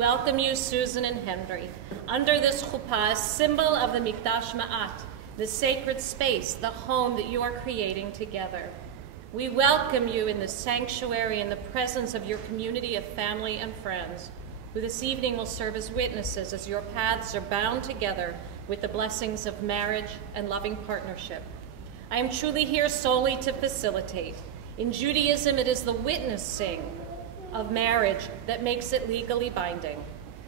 welcome you, Susan and Henry, under this chuppah, symbol of the Mikdash Ma'at, the sacred space, the home that you are creating together. We welcome you in the sanctuary in the presence of your community of family and friends, who this evening will serve as witnesses as your paths are bound together with the blessings of marriage and loving partnership. I am truly here solely to facilitate. In Judaism, it is the witnessing of marriage that makes it legally binding.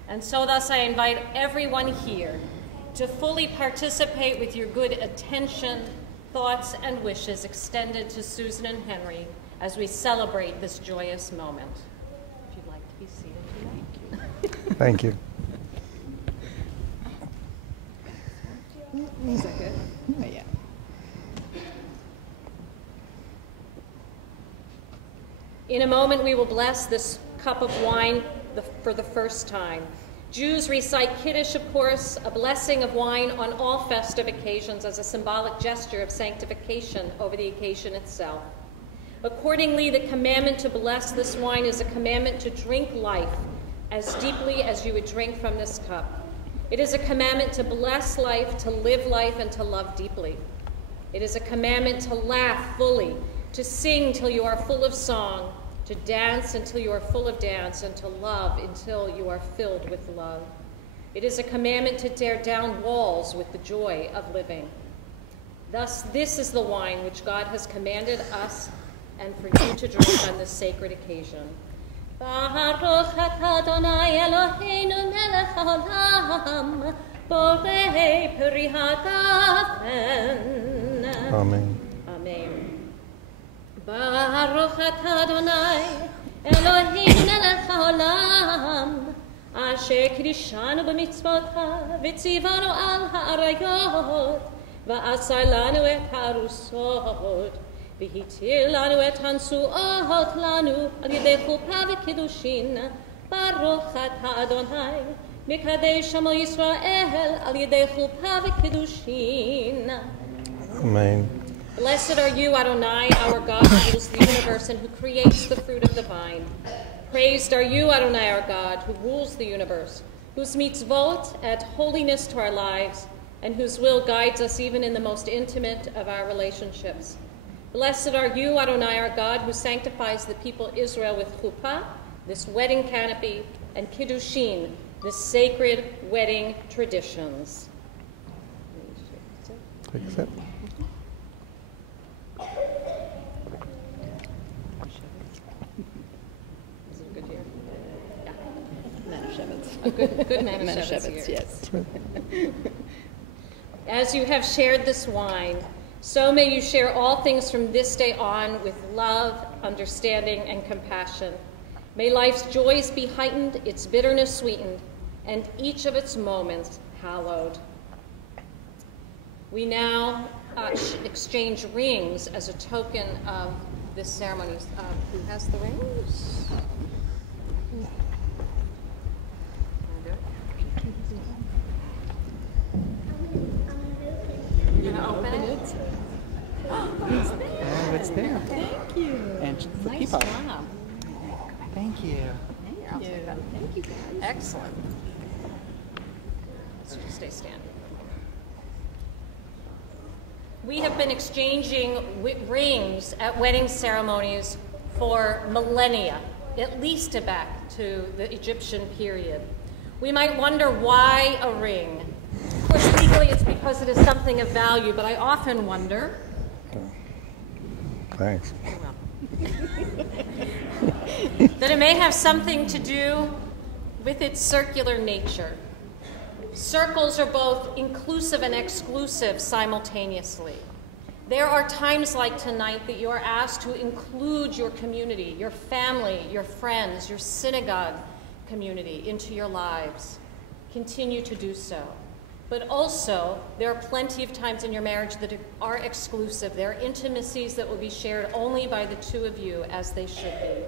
And so thus I invite everyone here to fully participate with your good attention, thoughts, and wishes extended to Susan and Henry as we celebrate this joyous moment. If you'd like to be seated, thank you. Is that good? Oh, yeah. In a moment, we will bless this cup of wine for the first time. Jews recite Kiddush, of course, a blessing of wine on all festive occasions as a symbolic gesture of sanctification over the occasion itself. Accordingly, the commandment to bless this wine is a commandment to drink life as deeply as you would drink from this cup. It is a commandment to bless life, to live life, and to love deeply. It is a commandment to laugh fully, to sing till you are full of song, to dance until you are full of dance, and to love until you are filled with love. It is a commandment to tear down walls with the joy of living. Thus, this is the wine which God has commanded us and for you to drink on this sacred occasion. Baruch Adonai Eloheinu melech haolam, borei peri hagafen. Amen. Amen. Baruch Adonai Eloheinu melech haolam, asher kiddushanu b'mitzvotav v'tzivanu al ha'arayot v'asar lanu et harusot והתיר לנו את הנשואות לנו על ידי חופה וקידושין. ברוך אתה אדוני, מקדש עמו ישראל על ידי חופה וקידושין. Amen. Blessed are you, Adonai, our God, who rules the universe and who creates the fruit of the vine. Praised are you, Adonai, our God, who rules the universe, whose mitzvot add holiness to our lives, and whose will guides us even in the most intimate of our relationships. Blessed are you, Adonai, our God, who sanctifies the people Israel with chuppah, this wedding canopy, and kiddushin, the sacred wedding traditions. Take a sip. Is it a good year? Yeah. Manischewitz. A good Manischewitz year. Yes. As you have shared this wine, so may you share all things from this day on with love, understanding, and compassion. May life's joys be heightened, its bitterness sweetened, and each of its moments hallowed. We now exchange rings as a token of this ceremony. Who has the rings? You're going to open it? Oh, it's there. Thank you. And the Nice people. job. Thank you. Thank you. Thank you, guys. Excellent. So just stay standing. We have been exchanging rings at wedding ceremonies for millennia, at least back to the Egyptian period. We might wonder why a ring. Of course, legally it's because it is something of value, but I often wonder. Thanks. That it may have something to do with its circular nature. Circles are both inclusive and exclusive simultaneously. There are times like tonight that you are asked to include your community, your family, your friends, your synagogue community into your lives. Continue to do so. But also, there are plenty of times in your marriage that are exclusive. There are intimacies that will be shared only by the two of you, as they should be.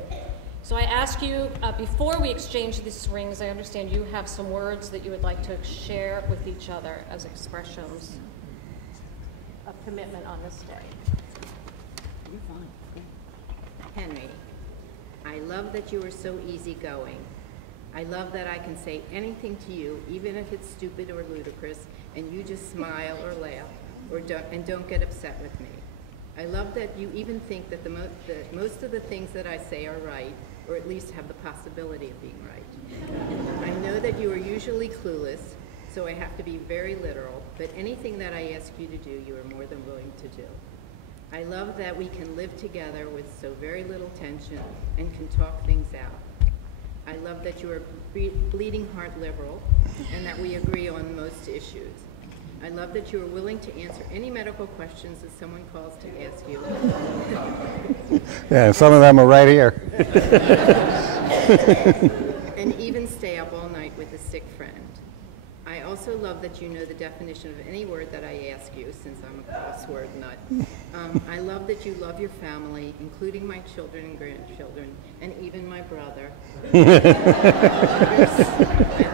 So I ask you, before we exchange these rings, I understand you have some words that you would like to share with each other as expressions of commitment on this day. You're fine. Henry, I love that you are so easygoing. I love that I can say anything to you, even if it's stupid or ludicrous, and you just smile or laugh, and don't get upset with me. I love that you even think that most of the things that I say are right, or at least have the possibility of being right. I know that you are usually clueless, so I have to be very literal, but anything that I ask you to do, you are more than willing to do. I love that we can live together with so very little tension and can talk things out. I love that you are bleeding heart liberal and that we agree on most issues. I love that you are willing to answer any medical questions that someone calls to ask you. Yeah, and some of them are right here. And even stay up all night with a sick friend. I also love that you know the definition of any word that I ask you, since I'm a crossword nut. I love that you love your family, including my children and grandchildren, and even my brother. I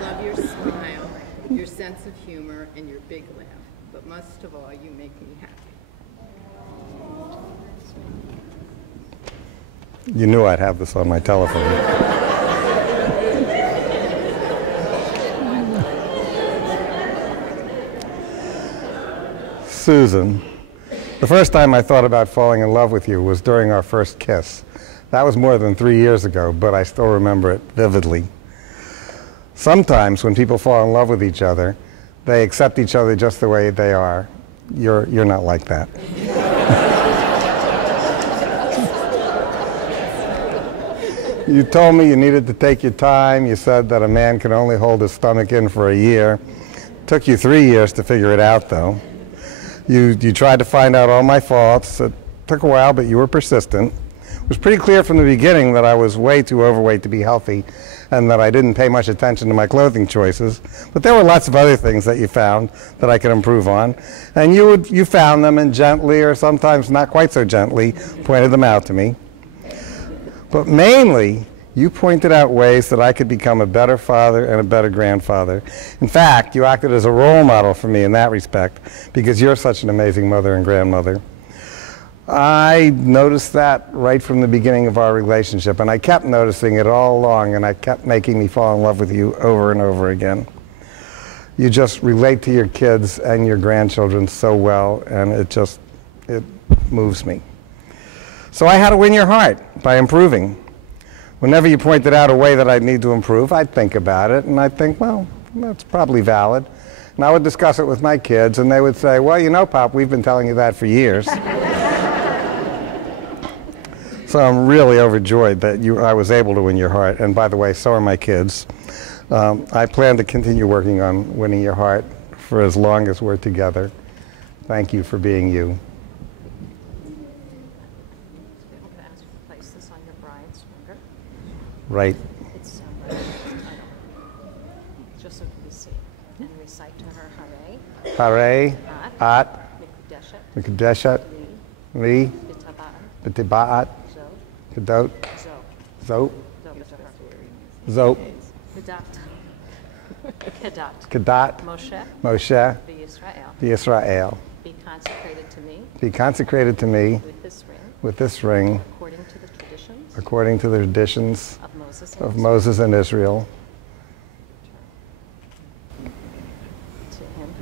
love your smile, your sense of humor, and your big laugh. But most of all, you make me happy. You knew I'd have this on my telephone. Susan, the first time I thought about falling in love with you was during our first kiss. That was more than 3 years ago, but I still remember it vividly. Sometimes when people fall in love with each other, they accept each other just the way they are. You're not like that. You told me you needed to take your time. You said that a man can only hold his stomach in for a year. It took you 3 years to figure it out, though. You tried to find out all my faults. It took a while, but you were persistent. It was pretty clear from the beginning that I was way too overweight to be healthy and that I didn't pay much attention to my clothing choices. But there were lots of other things that you found that I could improve on. And you found them and gently, or sometimes not quite so gently, pointed them out to me. But mainly, you pointed out ways that I could become a better father and a better grandfather. In fact, you acted as a role model for me in that respect because you're such an amazing mother and grandmother. I noticed that right from the beginning of our relationship, and I kept noticing it all along, and I kept making me fall in love with you over and over again. You just relate to your kids and your grandchildren so well, and it moves me. So I had to win your heart by improving. Whenever you pointed out a way that I'd need to improve, I'd think about it, and I'd think, well, that's probably valid. And I would discuss it with my kids, and they would say, well, you know, Pop, we've been telling you that for years. So I'm really overjoyed that I was able to win your heart. And by the way, so are my kids. I plan to continue working on winning your heart for as long as we're together. Thank you for being you. I'm going to ask you to place this on your bride's finger. Right. It's just so it can be seen. And recite to her Hare, Hare, At, Mikudeshet, Li, B'Tibaat, Kedot, Zop, Zop, Kedat, Moshe, Yisrael. Be consecrated to me. Be consecrated to me with this ring according to the traditions of Moses and Israel. To him,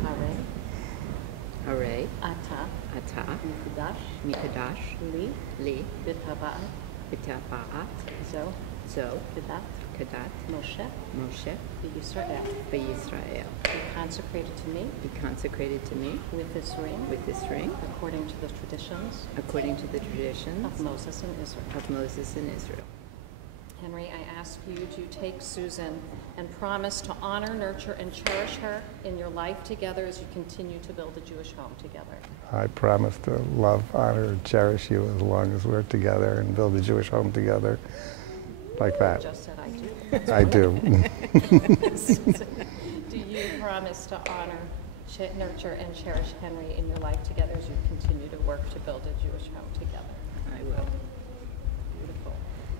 Hare, Hare, Ata, Ata, Mikadosh, Li, B'Tibaat, Zo, Kedat, Moshe, Yisrael. Be consecrated to me. Be consecrated to me With this ring. According to the traditions. Of Moses and Israel. Henry, I ask you to take Susan and promise to honor, nurture, and cherish her in your life together as you continue to build a Jewish home together. I promise to love, honor, and cherish you as long as we're together and build a Jewish home together. Like that. Just said I do. I do. Do you promise to honor, nurture, and cherish Henry in your life together as you continue to work to build a Jewish home together? I will. Beautiful.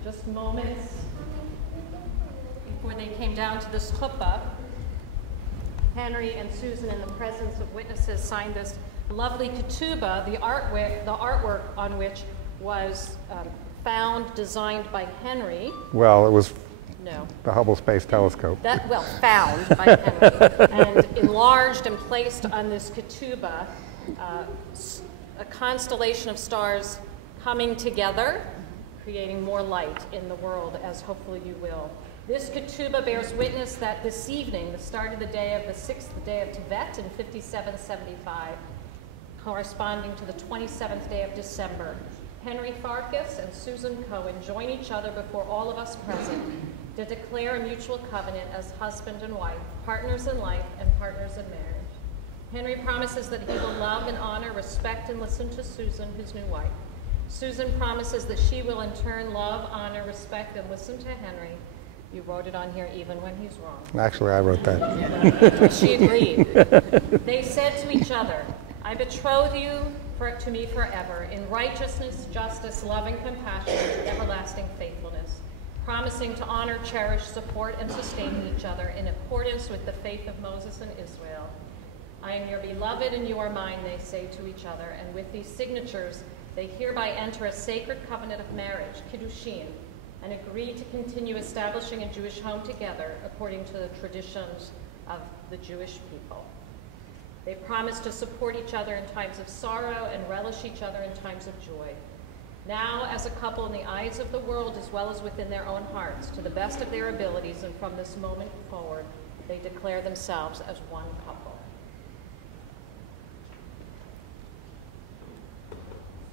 Just moments before they came down to this chuppah, Henry and Susan, in the presence of witnesses, signed this lovely Ketuba, the artwork on which was found, designed by Henry. Well, it was No. the Hubble Space Telescope. Found by Henry and enlarged and placed on this Ketuba, a constellation of stars coming together, creating more light in the world, as hopefully you will. This Ketuba bears witness that this evening, the start of the day of the 6th day of Tevet in 5775, corresponding to the 27th day of December, Henry Farkas and Susan Cohen join each other before all of us present to declare a mutual covenant as husband and wife, partners in life and partners in marriage. Henry promises that he will love and honor, respect, and listen to Susan, his new wife. Susan promises that she will in turn love, honor, respect, and listen to Henry. You wrote it on here even when he's wrong. Actually, I wrote that. She agreed. They said to each other, I betroth you to me forever in righteousness, justice, love, and compassion, and everlasting faithfulness, promising to honor, cherish, support, and sustain each other in accordance with the faith of Moses and Israel. I am your beloved and you are mine, they say to each other, and with these signatures, they hereby enter a sacred covenant of marriage, Kiddushin, and agree to continue establishing a Jewish home together according to the traditions of the Jewish people. They promise to support each other in times of sorrow and relish each other in times of joy. Now, as a couple in the eyes of the world as well as within their own hearts, to the best of their abilities and from this moment forward, they declare themselves as one couple.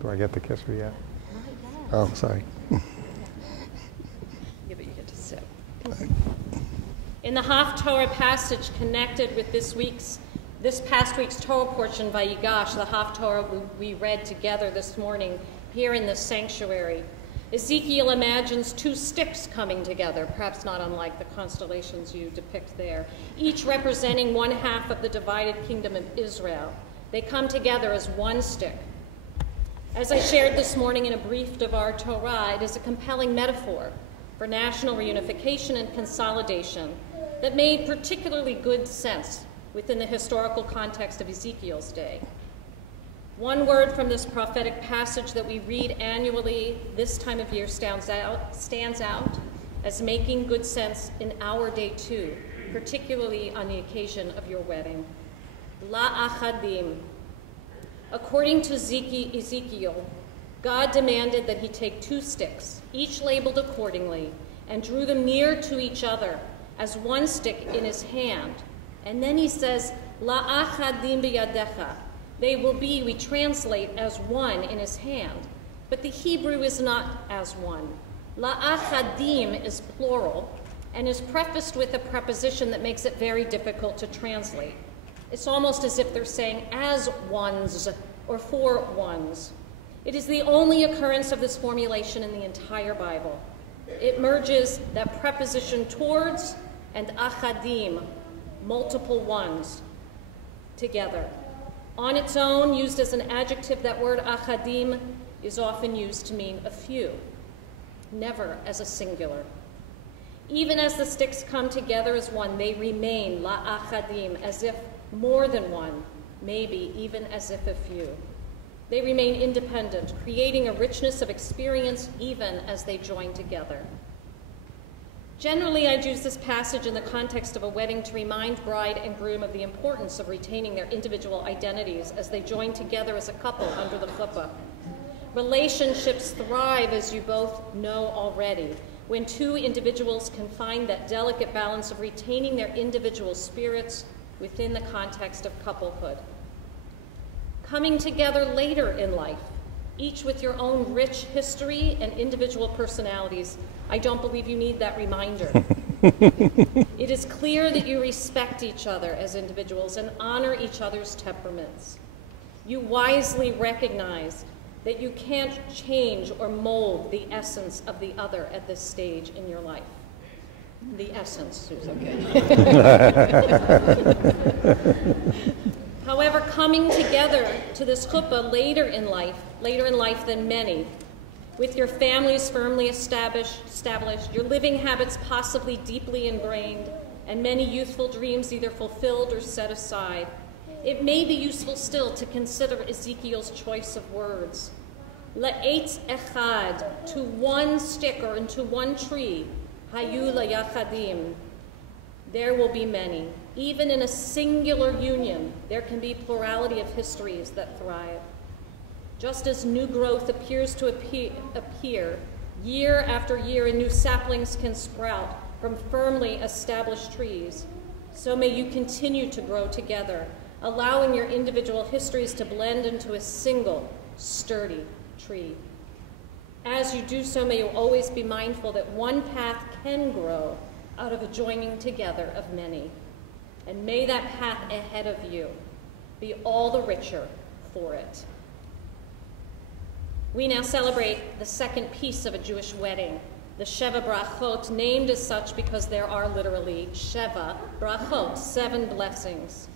Do I get the kiss for you yet? Not yet. Oh, sorry. Yeah, but you get to sit. In the Haftorah passage connected with this past week's Torah portion by Yigash, the Haftorah we read together this morning here in the sanctuary, Ezekiel imagines two sticks coming together, perhaps not unlike the constellations you depict there, each representing one half of the divided kingdom of Israel. They come together as one stick. As I shared this morning in a brief Devar Torah, it is a compelling metaphor for national reunification and consolidation that made particularly good sense within the historical context of Ezekiel's day. One word from this prophetic passage that we read annually this time of year stands out as making good sense in our day too, particularly on the occasion of your wedding. La'achadim. According to Ezekiel, God demanded that he take two sticks, each labeled accordingly, and drew them near to each other as one stick in his hand. And then he says, La'achadim biyadecha. They will be, we translate, as one in his hand. But the Hebrew is not as one. La'achadim is plural and is prefaced with a preposition that makes it very difficult to translate. It's almost as if they're saying as ones or for ones. It is the only occurrence of this formulation in the entire Bible. It merges that preposition towards and achadim, multiple ones, together. On its own, used as an adjective, that word achadim is often used to mean a few, never as a singular. Even as the sticks come together as one, they remain la'achadim, as if more than one, maybe even as if a few. They remain independent, creating a richness of experience even as they join together. Generally, I'd use this passage in the context of a wedding to remind bride and groom of the importance of retaining their individual identities as they join together as a couple under the chuppah. Relationships thrive, as you both know already, when two individuals can find that delicate balance of retaining their individual spirits within the context of couplehood. Coming together later in life, each with your own rich history and individual personalities, I don't believe you need that reminder. It is clear that you respect each other as individuals and honor each other's temperaments. You wisely recognize that you can't change or mold the essence of the other at this stage in your life. The essence is okay. However, coming together to this chuppah later in life than many, with your families firmly established, your living habits possibly deeply ingrained, and many youthful dreams either fulfilled or set aside, it may be useful still to consider Ezekiel's choice of words. La'etz echad, to one stick or into one tree, hayu layachadim. There will be many. Even in a singular union, there can be plurality of histories that thrive. Just as new growth appears to appear year after year and new saplings can sprout from firmly established trees, so may you continue to grow together, allowing your individual histories to blend into a single, sturdy tree. As you do so, may you always be mindful that one path can grow out of a joining together of many. And may that path ahead of you be all the richer for it. We now celebrate the second piece of a Jewish wedding, the Sheva Brachot, named as such because there are literally Sheva Brachot, 7 blessings.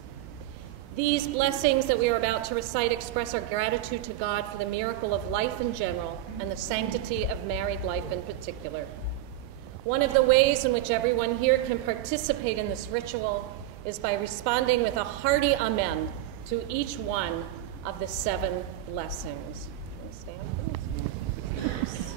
These blessings that we are about to recite express our gratitude to God for the miracle of life in general and the sanctity of married life in particular. One of the ways in which everyone here can participate in this ritual is by responding with a hearty amen to each one of the 7 blessings. Stand, please.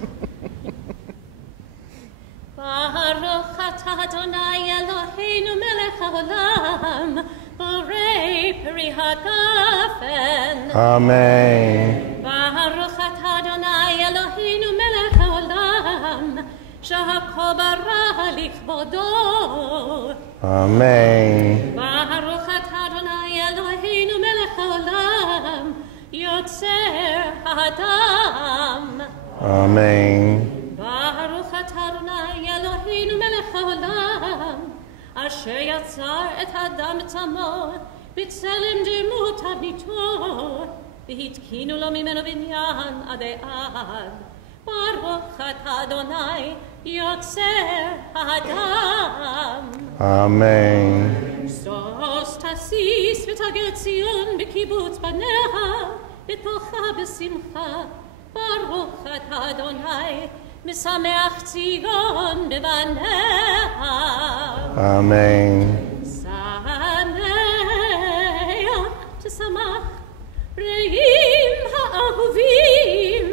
Baruch atah Adonai Eloheinu melech haolam, borei peri hagafen. Amen. Baruch atah Adonai Eloheinu melech haolam, שהכל ברא לכבודו. Amen. ברוך אתה אדוני אלוהינו מלך העולם, יוצר האדם. Amen. ברוך אתה אדוני אלוהינו מלך העולם, אשר יצר את האדם צלמו, בצלם דמות תבניתו, והתקינו לו ממנו בניין עדי עד. Baruch atah Adonai, Yotzer Ha'adam. Amen. Sos tasis v'tagel Tzion b'kibutz baneha, v'tocha b'simcha. Baruch atah Adonai, Misameach Tzion b'baneha. Amen. Sameach tsamach reim ha'ahuvim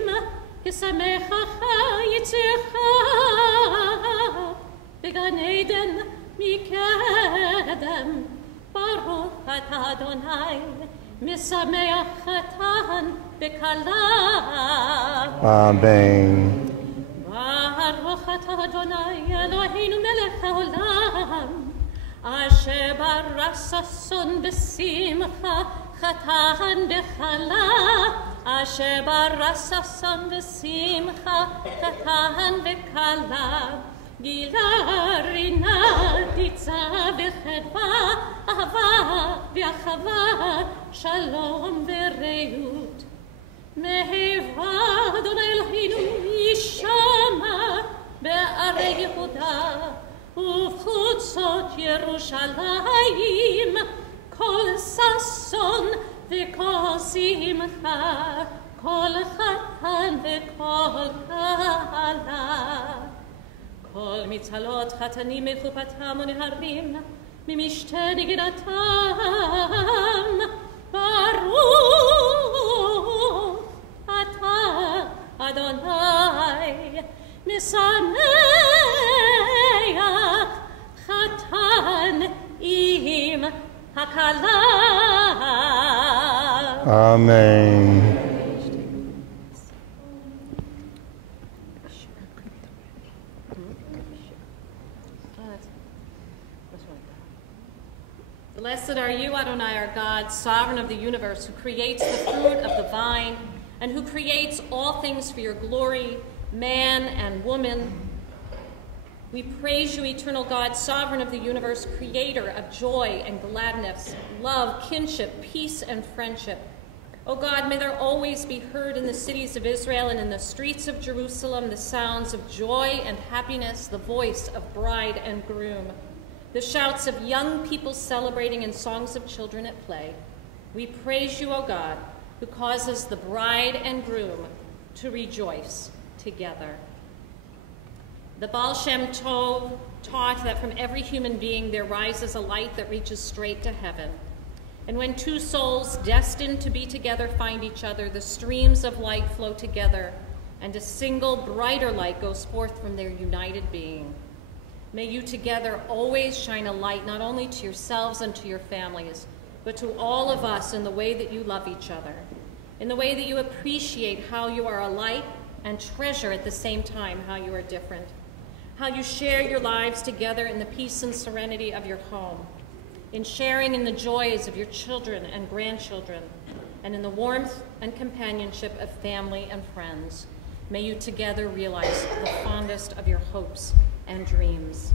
kesamechacha yitzecha began Eden mikedem. Baruch atah Adonai misameach chatan bekala. Amen. Baruch atah Adonai Eloheinu melech haolam, asher bara sason b'simcha chatan b'chala, asher bara sason b'simcha chatan b'chala, gila rina titza b'chedva, ahava v'achava, shalom v'reut. Meheva Adonai Eloheinu yishama be'arei Yehuda uvchutzot Yerushalayim kol sason v'kol simcha kol chatan v'kol kala kol mitzalot chatanim mechupatam uneharim mimishte neginatam. Baruch atah Adonai misameach chatan im hakala. Amen. Blessed are you, Adonai, our God, sovereign of the universe, who creates the fruit of the vine and who creates all things for your glory, man and woman. We praise you, eternal God, sovereign of the universe, creator of joy and gladness, love, kinship, peace, and friendship. O God, may there always be heard in the cities of Israel and in the streets of Jerusalem the sounds of joy and happiness, the voice of bride and groom, the shouts of young people celebrating and songs of children at play. We praise you, O God, who causes the bride and groom to rejoice together. The Baal Shem Tov taught that from every human being there rises a light that reaches straight to heaven. And when two souls destined to be together find each other, the streams of light flow together, and a single brighter light goes forth from their united being. May you together always shine a light not only to yourselves and to your families, but to all of us in the way that you love each other, in the way that you appreciate how you are alike and treasure at the same time how you are different, how you share your lives together in the peace and serenity of your home, in sharing in the joys of your children and grandchildren, and in the warmth and companionship of family and friends. May you together realize the fondest of your hopes and dreams.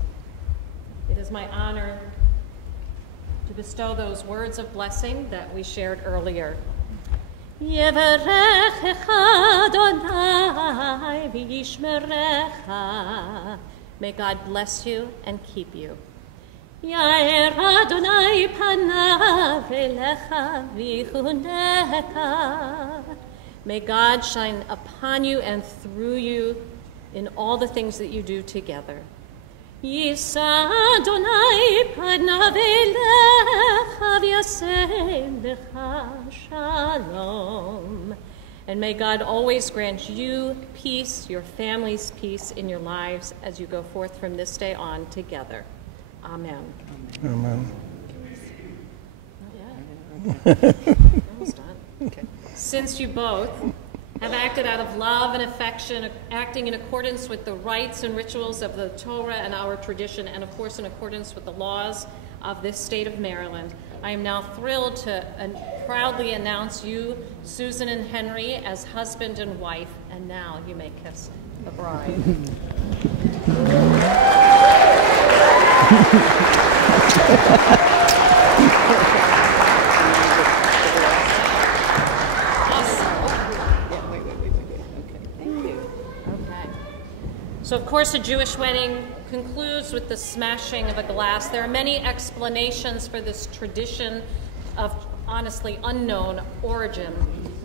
It is my honor to bestow those words of blessing that we shared earlier. Yevarechecha Adonai v'yishmerecha. May God bless you and keep you. Yair Adonai panav elecha v'yichunecha. May God shine upon you and through you in all the things that you do together. Yisa Adonai panav elecha v'yaseh lecha shalom. And may God always grant you peace, your family's peace in your lives as you go forth from this day on together. Amen. Amen. Not yet. Almost done. Okay. Since you both have acted out of love and affection, acting in accordance with the rites and rituals of the Torah and our tradition, and of course in accordance with the laws of this state of Maryland, I am now thrilled to proudly announce you, Susan and Henry, as husband and wife, and now you may kiss the bride. Yeah, wait. Okay, thank you. So, of course, a Jewish wedding concludes with the smashing of a glass. There are many explanations for this tradition of honestly unknown origin.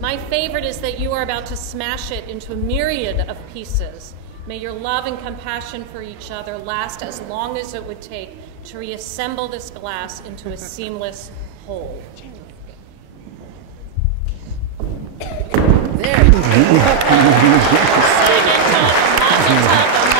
My favorite is that you are about to smash it into a myriad of pieces. May your love and compassion for each other last as long as it would take to reassemble this glass into a seamless whole. There. Mazel tov.